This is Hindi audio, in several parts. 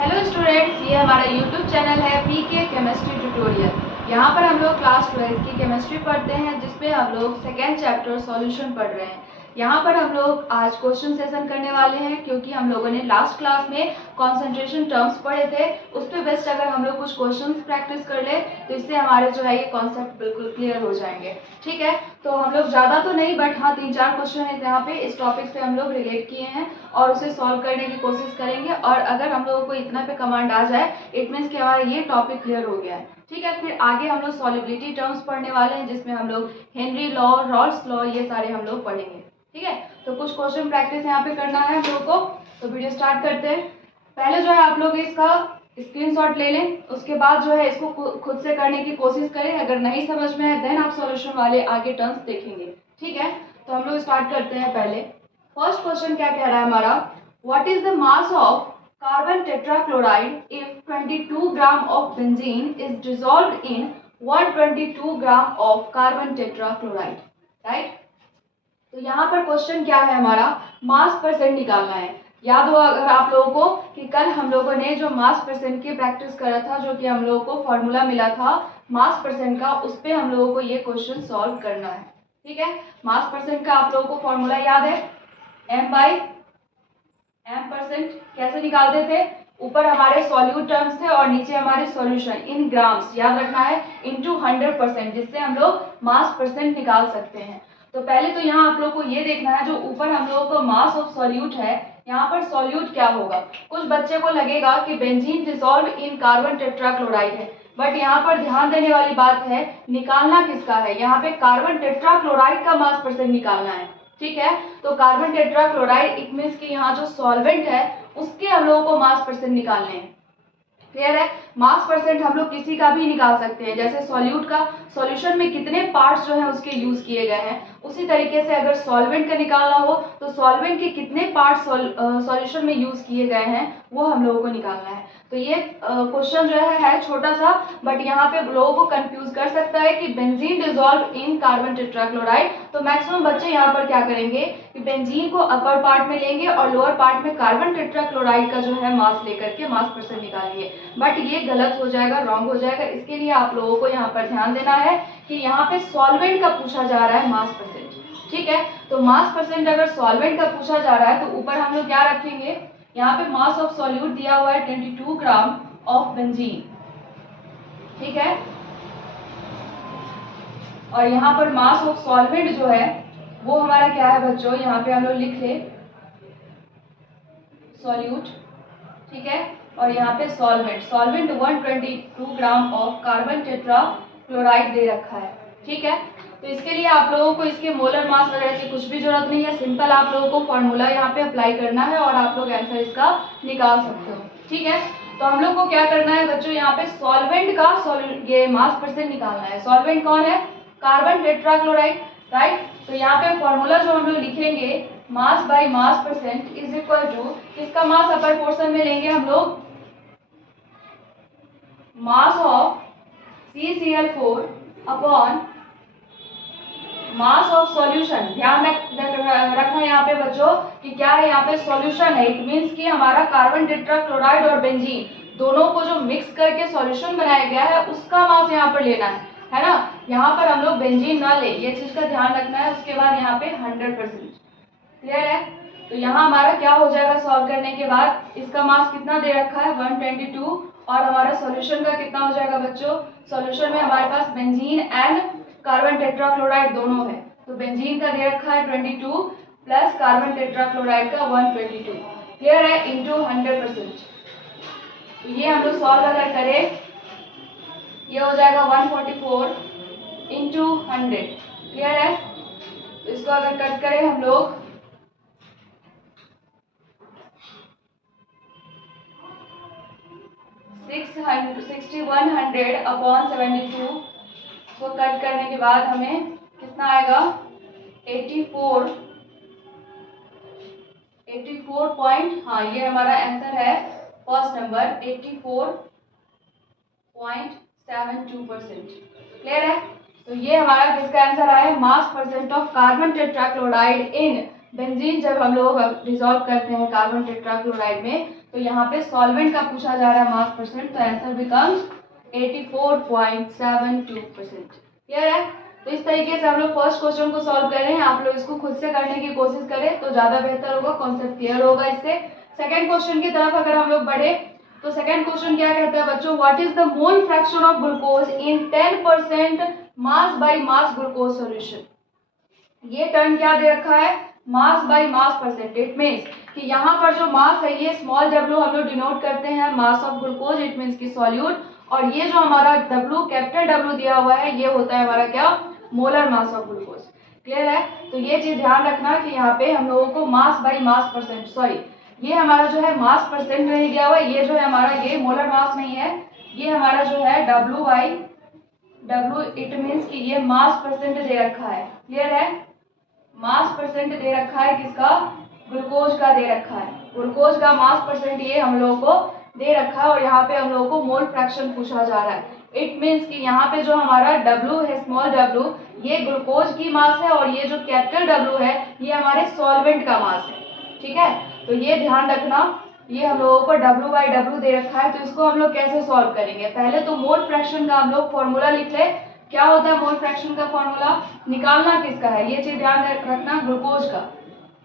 हेलो स्टूडेंट्स, ये हमारा यूट्यूब चैनल है पीके केमिस्ट्री ट्यूटोरियल। यहाँ पर हम लोग क्लास 12 की केमिस्ट्री पढ़ते हैं, जिसमें हम लोग सेकेंड चैप्टर सॉल्यूशन पढ़ रहे हैं। यहाँ पर हम लोग आज क्वेश्चन सेशन करने वाले हैं, क्योंकि हम लोगों ने लास्ट क्लास में कंसंट्रेशन टर्म्स पढ़े थे। उस पर बेस्ट अगर हम लोग कुछ क्वेश्चंस प्रैक्टिस कर ले तो इससे हमारे जो है ये कॉन्सेप्ट बिल्कुल क्लियर हो जाएंगे। ठीक है, तो हम लोग ज़्यादा तो नहीं, बट हाँ 3-4 क्वेश्चन है यहाँ पे इस टॉपिक से हम लोग रिलेट किए हैं और उसे सॉल्व करने की कोशिश करेंगे। और अगर हम लोगों को इतना पे कमांड आ जाए, इट मीन्स कि हमारा ये टॉपिक क्लियर हो गया है। ठीक है, फिर आगे हम लोग सॉल्युबिलिटी टर्म्स पढ़ने वाले हैं, जिसमें हम लोग हेनरी लॉ, रॉल्स लॉ, ये सारे हम लोग पढ़ेंगे। ठीक है, तो कुछ क्वेश्चन प्रैक्टिस यहाँ पे करना है हम लोग को। तो वीडियो स्टार्ट करते हैं। पहले जो है आप लोग इसका स्क्रीनशॉट ले लें, उसके बाद जो है इसको खुद से करने की कोशिश करें। अगर नहीं समझ में आए देन आप सॉल्यूशन वाले आगे टर्म्स देखेंगे। ठीक है, तो हम लोग स्टार्ट करते हैं। पहले फर्स्ट क्वेश्चन क्या कह रहा है हमारा, what is the mass of carbon tetrachloride if 22 gram of benzene is dissolved in 122 gram of carbon tetrachloride. Right, तो यहाँ पर क्वेश्चन क्या है हमारा, मास परसेंट निकालना है। याद हो अगर आप लोगों को कि कल हम लोगों ने जो मास परसेंट की प्रैक्टिस करा था, जो कि हम लोगों को फॉर्मूला मिला था मास परसेंट का, उस पर हम लोगों को ये क्वेश्चन सॉल्व करना है। ठीक है, मास परसेंट का आप लोगों को फॉर्मूला याद है, m/m%। कैसे निकालते थे, ऊपर हमारे सॉल्यूट टर्म्स थे और नीचे हमारे सॉल्यूशन इन ग्राम्स, याद रखना है, इनटू 100%, जिससे हम लोग मास परसेंट निकाल सकते हैं। तो पहले तो यहाँ आप लोग को ये देखना है, जो ऊपर हम लोगों को मास ऑफ सॉल्यूट है, यहाँ पर सॉल्यूट क्या होगा। कुछ बच्चे को लगेगा कि benzene dissolve in carbon tetrachloride है, बट यहाँ पर ध्यान देने वाली बात है, निकालना किसका है, यहाँ पे कार्बन टेट्राक्लोराइड का मास परसेंट निकालना है। ठीक है, तो कार्बन टेट्राक्लोराइड इट मीन्स कि यहाँ जो सॉल्वेंट है उसके हम लोगों को मास परसेंट निकालने हैं। क्लियर है, मास परसेंट हम लोग किसी का भी निकाल सकते हैं, जैसे सॉल्यूट का सॉल्यूशन में कितने पार्ट्स जो है उसके यूज किए गए हैं, उसी तरीके से अगर सॉल्वेंट का निकालना हो तो सॉल्वेंट के कितने पार्ट्स सॉल्यूशन में यूज किए गए हैं वो हम लोगों को निकालना है। तो ये क्वेश्चन जो है छोटा सा, बट यहाँ पे लोगों को कंफ्यूज कर सकता है कि benzene dissolve in carbon tetrachloride. तो मैक्सिमम बच्चे यहाँ पर क्या करेंगे कि बेंजीन को अपर पार्ट में लेंगे और लोअर पार्ट में कार्बन टेट्राक्लोराइड का जो है मास लेकर के मास परसेंट निकालेंगे, बट ये गलत हो जाएगा, रॉन्ग हो जाएगा। इसके लिए आप लोगों को यहाँ पर ध्यान देना है कि यहाँ पे सॉल्वेंट का पूछा जा रहा है मास परसेंट। ठीक है, तो मास परसेंट अगर सॉल्वेंट का पूछा जा रहा है तो ऊपर हम लोग क्या रखेंगे, यहाँ पे मास ऑफ सॉल्यूट दिया हुआ है 22 ग्राम ऑफ बेंजीन। ठीक है, और यहाँ पर मास ऑफ सॉल्वेंट जो है वो हमारा क्या है बच्चों, यहाँ पे हम लोग लिख ले सॉल्यूट। ठीक है, और यहाँ पे solvent 122 gram of carbon tetrachloride दे रखा है। ठीक है, तो इसके लिए आप लोगों को इसके मोलर मास वगैरह की कुछ भी जरूरत नहीं है, सिंपल आप लोगों को फॉर्मूला यहाँ पे अप्लाई करना है और आप लोग आंसर इसका निकाल सकते हो। ठीक है, तो हम लोग को क्या करना है बच्चों, यहाँ पे सॉल्वेंट का ये मास परसेंट निकालना है। सॉल्वेंट कौन है, कार्बन टेट्राक्लोराइड। राइट, तो यहाँ पे फॉर्मूला जो हम लोग लिखेंगे, mass by mass percent is equal to, किसका मास अपर पोर्शन में लेंगे हम लोग, mass of CCl4 upon mass of solution. ध्यान रखना यहाँ पे बच्चों कि क्या है, यहाँ पे सॉल्यूशन है, इट मीन्स कि हमारा कार्बन टेट्राक्लोराइड और बेंजीन दोनों को जो मिक्स करके सॉल्यूशन बनाया गया है उसका मास यहाँ पर लेना है ना। यहाँ पर हम लोग बेंजीन ना ले, ये चीज का ध्यान रखना है। उसके बाद यहाँ पे 100%। क्लियर है, तो यहाँ हमारा क्या हो जाएगा, सॉल्व करने के बाद इसका मास कितना दे रखा है 122, और हमारा सॉल्यूशन का कितना हो जाएगा बच्चों, सॉल्यूशन में हमारे पास बेंजीन एंड कार्बन टेट्राक्लोराइड दोनों है, तो बेंजीन का दे रखा है 22 प्लस कार्बन टेट्राक्लोराइड का 122। क्लियर है, इंटू 100%। तो ये हम लोग सॉल्व अगर करें, ये हो जाएगा 144 इंटू 100। क्लियर है, तो इसको अगर कट करें हम लोग 6100 अपॉन 72 को कट करने के बाद हमें कितना आएगा 84 पॉइंट, हाँ ये हमारा आंसर है फर्स्ट नंबर 84.72%। क्लियर है, तो ये हमारा किसका आंसर आया, मास percent of carbon tetrachloride in benzene. जब हम लोग डिसॉल्व करते हैं कार्बन टेट्राक्लोराइड में तो यहाँ पे सॉल्वेंट का पूछा जा रहा है मास परसेंट, तो आंसर बिकम्स 84.72%। क्लियर है? तो इस तरीके से हम लोग फर्स्ट क्वेश्चन को सॉल्व कर रहे हैं। आप लोग इसको खुद से करने की कोशिश करें तो ज़्यादा बेहतर होगा, कॉन्सेप्ट क्लियर होगा इससे। सेकेंड क्वेश्चन की तरफ अगर हम लोग बढ़े तो सेकेंड क्वेश्चन क्या कहता है बच्चों, what is the mole fraction of glucose in 10% mass by mass glucose solution. ये टर्म क्या दे रखा है, मास by mass percent. It means कि यहाँ पर जो मास है ये स्मॉल w हम लोग डिनोट करते हैं mass of glucose, it means की सॉल्यूट, और ये जो हमारा w कैपिटल W दिया हुआ है ये होता है हमारा क्या, molar mass of glucose. Clear है? तो ये चीज ध्यान रखना कि यहाँ पे हम लोगों को मास बाय मास परसेंट, सॉरी ये हमारा जो है मास परसेंट नहीं दिया हुआ है, ये जो है हमारा ये मोलर मास नहीं है, ये हमारा जो है W by W, it means कि ये मास परसेंट दे रखा है। क्लियर है? मास परसेंट दे रखा है किसका, ग्लूकोज का दे रखा है, ग्लूकोज का मास परसेंट ये हम लोगों को दे रखा है, और यहाँ पे हम लोगों को मोल फ्रैक्शन पूछा जा रहा है। इट मीन्स कि यहाँ पे जो हमारा W है, स्मॉल w, ये ग्लूकोज की मास है, और ये जो कैपिटल W है ये हमारे सॉल्वेंट का मास है। ठीक है? तो ये ध्यान रखना, ये हम लोगों को W बाई W दे रखा है, तो इसको हम लोग कैसे सॉल्व करेंगे। पहले तो मोल फ्रैक्शन का हम लोग फॉर्मूला लिख ले। क्या होता है मोल फ्रैक्शन का फॉर्मूला, निकालना किसका है, ये चीज ध्यान रखना, ग्लूकोज का।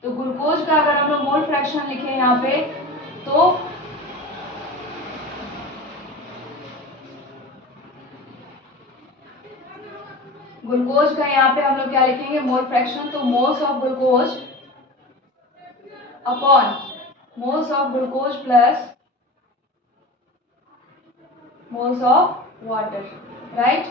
तो ग्लूकोज का अगर हम लोग मोल फ्रैक्शन लिखें यहाँ पे तो ग्लूकोज का यहाँ पे हम लोग क्या लिखेंगे, मोल फ्रैक्शन, तो moles of glucose upon moles of glucose plus moles of water, right.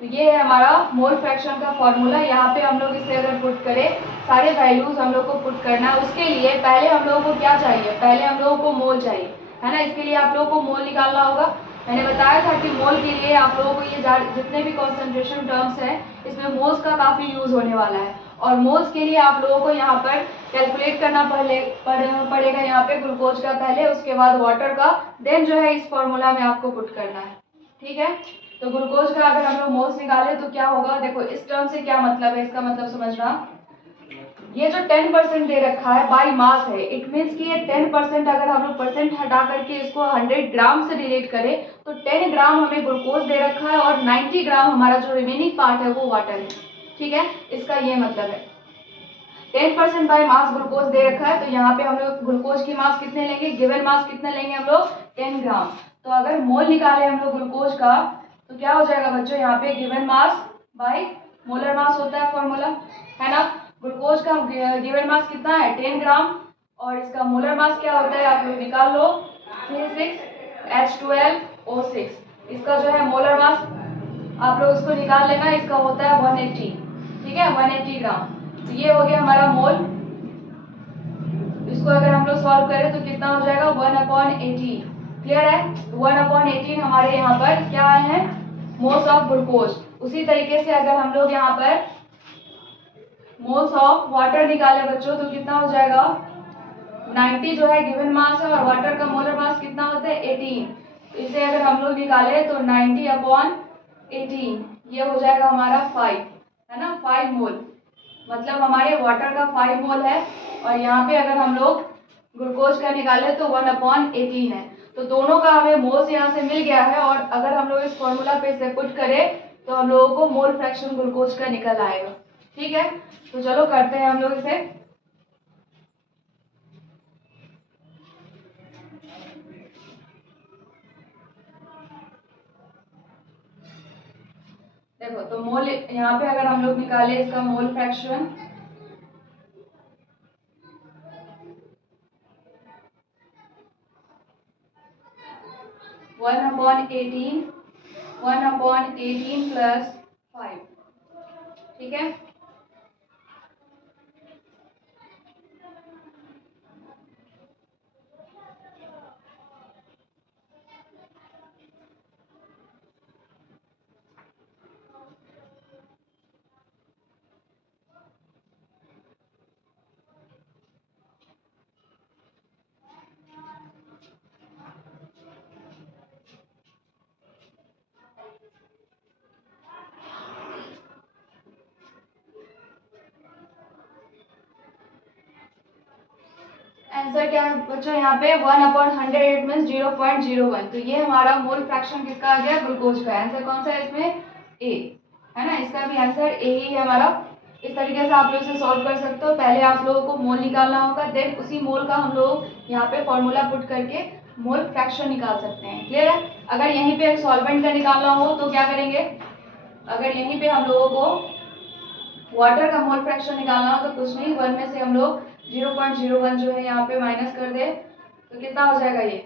तो ये है हमारा मोल फ्रैक्शन का फॉर्मूला। यहाँ पे हम लोग इसे अगर पुट करें, सारे वैल्यूज हम लोग को पुट करना है। उसके लिए पहले हम लोगों को क्या चाहिए, पहले हम लोगों को मोल चाहिए, है ना। इसके लिए आप लोगों को मोल निकालना होगा। मैंने बताया था कि मोल के लिए आप लोगों को ये जितने भी कॉन्सेंट्रेशन टर्म्स हैं इसमें मोल्स का काफ़ी यूज होने वाला है, और मोल्स के लिए आप लोगों को यहाँ पर कैलकुलेट करना पड़ेगा यहाँ पे ग्लूकोज का पहले, उसके बाद वाटर का, देन जो है इस फॉर्मूला में आपको पुट करना है। ठीक है? तो ग्लूकोज का अगर हम लोग मोल्स निकाले तो क्या होगा, देखो इस टर्म से क्या मतलब है, इसका मतलब समझना, ये जो 10% दे रखा है बाई मास है, इट मीन्स कि ये 10% अगर हम लोग परसेंट हटा करके इसको 100 ग्राम से रिलेट करें तो 10 ग्राम हमें ग्लूकोज दे रखा है, और 90 ग्राम हमारा जो रिमेनिंग पार्ट है वो वाटर है। ठीक है? इसका ये मतलब है 10% बाय मास ग्लूकोज दे रखा है, तो यहाँ पे हम लोग ग्लूकोज की मास कितने लेंगे, गिवन मास कितने लेंगे हम लोग, 10 ग्राम। तो अगर मोल निकाले हम लोग ग्लूकोज का तो क्या हो जाएगा बच्चों, यहाँ पे given mass by molar mass होता है फॉर्मूला, है ना। ग्लूकोज का गिवन मास कितना है, 10 ग्राम, और इसका मोलर मास क्या होता है आप लोग निकाल लो, C6H12O6। इसका जो है मोलर मास आप लोग इसको निकाल लेना, इसका होता है 180। ठीक है, 180 ग्राम। तो ये हो गया हमारा मोल। इसको अगर हम लोग सॉल्व करें तो कितना हो जाएगा, 1/18। क्लियर है? 1/18 हमारे यहाँ पर क्या आए हैं, मोल्स ऑफ ग्लूकोज। उसी तरीके से अगर हम लोग यहाँ पर मोल्स ऑफ वाटर निकाले बच्चों तो कितना हो जाएगा, 90 जो है गिवन मास है, और वाटर का मोलर मास कितना होता है, 18। इसे अगर हम लोग निकाले तो 90/18 ये हो जाएगा हमारा 5, है ना, 5 मोल। मतलब हमारे वाटर का 5 मोल है, और यहाँ पे अगर हम लोग ग्लूकोज का निकाले तो 1/18 है। तो दोनों का हमें मोल्स यहाँ से मिल गया है, और अगर हम लोग इस फॉर्मूला पे इसे पुट करें तो हम लोगों को मोल फ्रैक्शन ग्लूकोज का निकल आएगा। ठीक है? तो चलो करते हैं हम लोग इसे। देखो तो मोल यहाँ पे अगर हम लोग निकाले इसका mole fraction, one upon eighteen plus 5। ठीक है? आंसर क्या है बच्चों यहाँ पे 1/100 इट मीन्स 0.01। तो ये हमारा मोल फ्रैक्शन किसका आ गया, ग्लूकोज का। आंसर कौन सा है इसमें, ए है ना, इसका भी आंसर ए ही है हमारा। इस तरीके से आप लोग इसे सॉल्व कर सकते हो। पहले आप लोगों को मोल निकालना होगा, देन उसी मोल का हम लोग यहाँ पे फॉर्मूला पुट करके मोल फ्रैक्शन निकाल सकते हैं। क्लियर है। अगर यहीं पे सॉल्वेंट का निकालना हो तो क्या करेंगे, अगर यहीं पे हम लोगों को वाटर का मोल फ्रैक्शन निकालना हो तो कुछ नहीं, 1 में से हम लोग 0.01 जो है यहाँ पे माइनस कर दे तो कितना हो जाएगा ये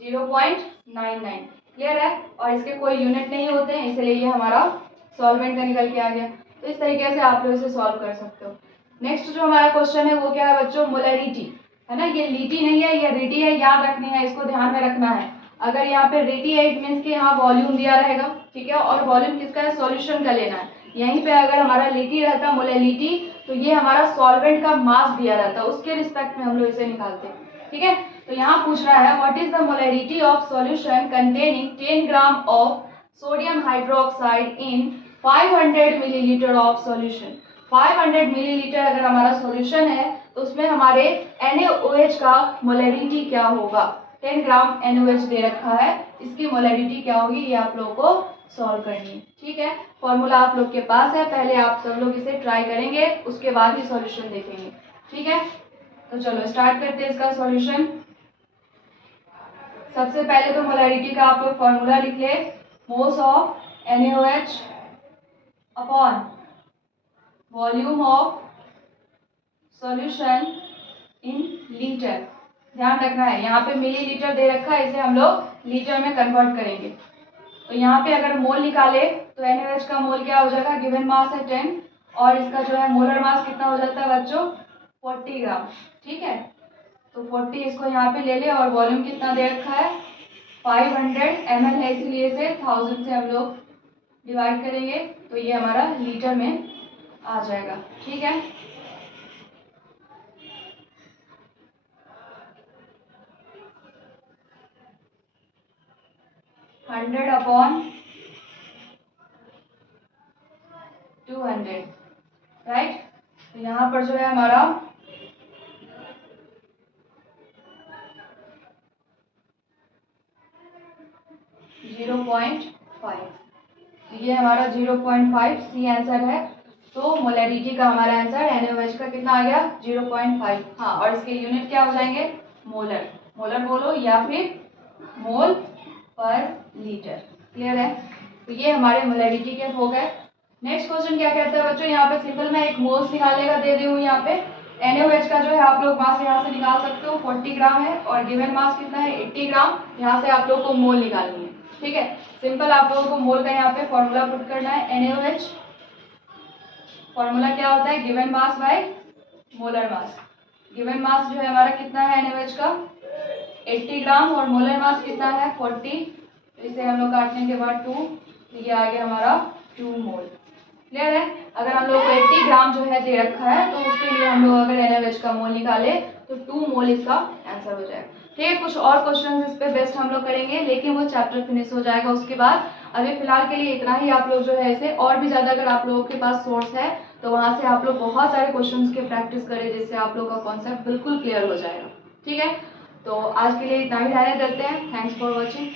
0.99। क्लियर है। और इसके कोई यूनिट नहीं होते हैं, इसलिए ये हमारा सॉल्वेंट का निकल के आ गया। तो इस तरीके से आप लोग इसे सॉल्व कर सकते हो। नेक्स्ट जो हमारा क्वेश्चन है वो क्या है बच्चों, मोलरिटी है ना। ये लीटी नहीं है, ये रीटी है, याद रखनी है, इसको ध्यान में रखना है। अगर यहाँ पे रीटी है इट मीन्स कि यहाँ वॉल्यूम दिया रहेगा, ठीक है, और वॉल्यूम किसका है, सॉल्यूशन का लेना है। यहीं पे अगर हमारा लीटी रहता मोलरिटी तो ये हमारा सॉल्वेंट का मास दिया रहता, उसके रिस्पेक्ट में हम लोग इसे निकालते हैं। ठीक है। तो यहाँ पूछ रहा है what is the molarity of solution containing 10 gram of sodium hydroxide in 500 millilitre of solution. 500 millilitre अगर हमारा सॉल्यूशन है तो उसमें हमारे NaOH का मोलरिटी क्या होगा। 10 ग्राम NaOH दे रखा है, इसकी मोलरिटी क्या होगी ये आप लोगों को सॉल्व करनी है। ठीक है। फॉर्मूला आप लोग के पास है, पहले आप सब लोग इसे ट्राई करेंगे, उसके बाद ही सॉल्यूशन देखेंगे। ठीक है। तो चलो स्टार्ट करते हैं इसका सॉल्यूशन। सबसे पहले तो मोलरिटी का आप लोग फॉर्मूला लिख ले, moles of NaOH upon volume of solution in litre. ध्यान रखना है यहाँ पे मिलीलीटर दे रखा है, इसे हम लोग लीटर में कन्वर्ट करेंगे। तो यहाँ पे अगर मोल निकाले तो NaOH का मोल क्या हो जाएगा, गिवन मास है 10 और इसका जो है मोलर मास कितना हो जाता है बच्चों 40 ग्राम। ठीक है। तो 40 इसको यहाँ पे ले ले और वॉल्यूम कितना दे रखा है 500 ml है, इसलिए इसे 1000 से हम लोग डिवाइड करेंगे तो ये हमारा लीटर में आ जाएगा। ठीक है। Hundred upon 200 right. तो यहाँ पर जो है हमारा 0.5, ये हमारा 0.5 सी आंसर है। तो मोलरिटी का हमारा आंसर NaOH का कितना आ गया 0.5। हाँ, और इसके यूनिट क्या हो जाएंगे, मोलर। मोलर बोलो या फिर मोल पर लीटर। क्लियर है। तो ये हमारे मोलरिटी के हो गए। नेक्स्ट क्वेश्चन क्या कहता है बच्चों, यहाँ पे सिंपल मैं एक मोल्स निकालने का दे दी हूँ। यहाँ पे NaOH का जो है आप लोग मास यहाँ से निकाल सकते हो 40 ग्राम है और गिवन मास कितना है 80 ग्राम। यहाँ से आप लोग को मोल निकालनी है। ठीक है। सिंपल आप लोगों को मोल का यहाँ पे फॉर्मूला पुट करना है। NaOH फॉर्मूला क्या होता है, given mass by molar mass. Given mass जो है हमारा कितना है NaOH का 80 ग्राम और मोलर मास कितना है 40। इसे हम लोग काटने के बाद 2, ये आ गया हमारा 2 मोल। क्लियर है। अगर हम लोग को 80 ग्राम जो है दे रखा है तो उसके लिए हम लोग अगर NaOH का मोल निकाले तो 2 मोल इसका आंसर हो जाएगा। ठीक है। कुछ और क्वेश्चन इस पे बेस्ट हम लोग करेंगे, लेकिन वो चैप्टर फिनिश हो जाएगा उसके बाद। अभी फिलहाल के लिए इतना ही। आप लोग जो है ऐसे और भी ज़्यादा अगर आप लोगों के पास सोर्स है तो वहाँ से आप लोग बहुत सारे क्वेश्चंस की प्रैक्टिस करें, जिससे आप लोग का कॉन्सेप्ट बिल्कुल क्लियर हो जाएगा। ठीक है। तो आज के लिए इतना ही रहने देते हैं। Thanks for watching.